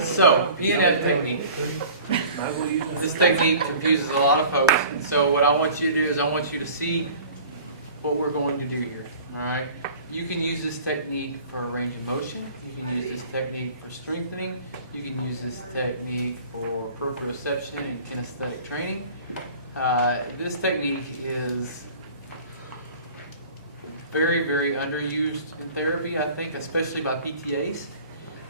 So, PNF technique. This technique confuses a lot of folks, and so what I want you to do is I want you to see what we're going to do here. Alright? You can use this technique for range of motion. You can use this technique for strengthening. You can use this technique for proprioception and kinesthetic training. This technique is very, very underused in therapy, I think, especially by PTAs.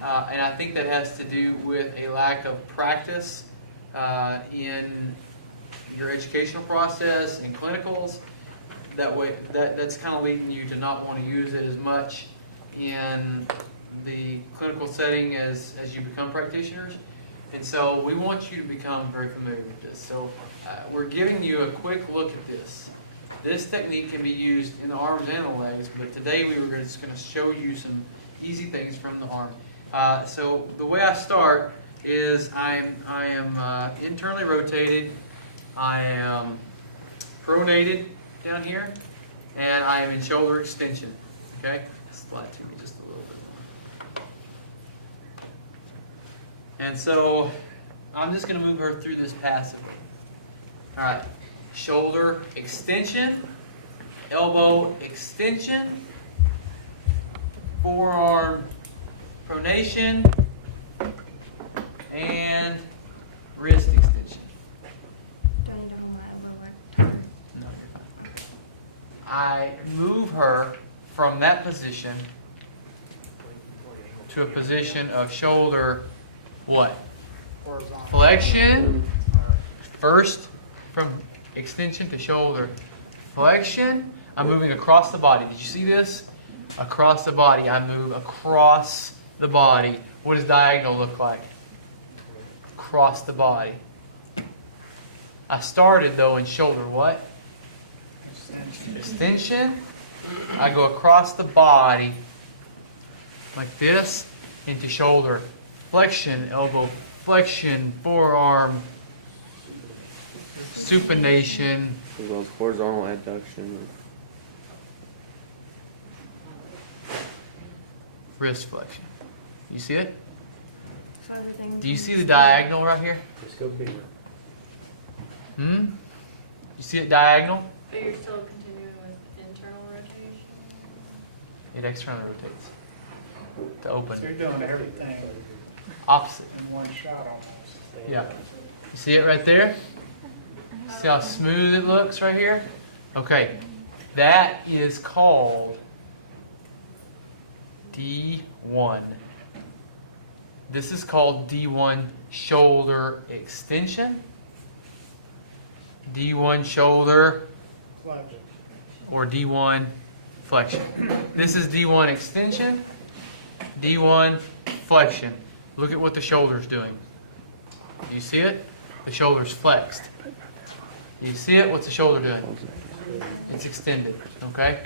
And I think that has to do with a lack of practice in your educational process and clinicals. That's kind of leading you to not want to use it as much in the clinical setting as you become practitioners. And so we want you to become very familiar with this. So we're giving you a quick look at this. This technique can be used in the arms and the legs, but today we were just going to show you some easy things from the arm. So the way I start is I am internally rotated, I am pronated down here, and I am in shoulder extension. Okay? Slide to me just a little bit more. And so I'm just going to move her through this passively. All right. Shoulder extension, elbow extension, forearm pronation, and wrist extension. Do I need to hold my elbow back? No, you're fine. I move her from that position to a position of shoulder what? Flexion. First from extension to shoulder flexion. I'm moving across the body. Did you see this? Across the body. I move across the body. What does diagonal look like? Across the body. I started though in shoulder what? Extension. I go across the body like this into shoulder flexion, elbow flexion, forearm supination. Those horizontal adduction. Wrist flexion. You see it? So everything. Do you see the diagonal right here? Let's go bigger. You see it diagonal? But you're still continuing with internal rotation? It externally rotates to open. So you're doing everything Opposite. in one shot almost. Yeah. You see it right there? See how smooth it looks right here? Okay. That is called D1. This is called D1 shoulder extension. D1 shoulder Flexion. or D1 flexion. This is D1 extension, D1 flexion. Look at what the shoulder's doing. Do you see it? The shoulder's flexed. Do you see it? What's the shoulder doing? It's extended, okay?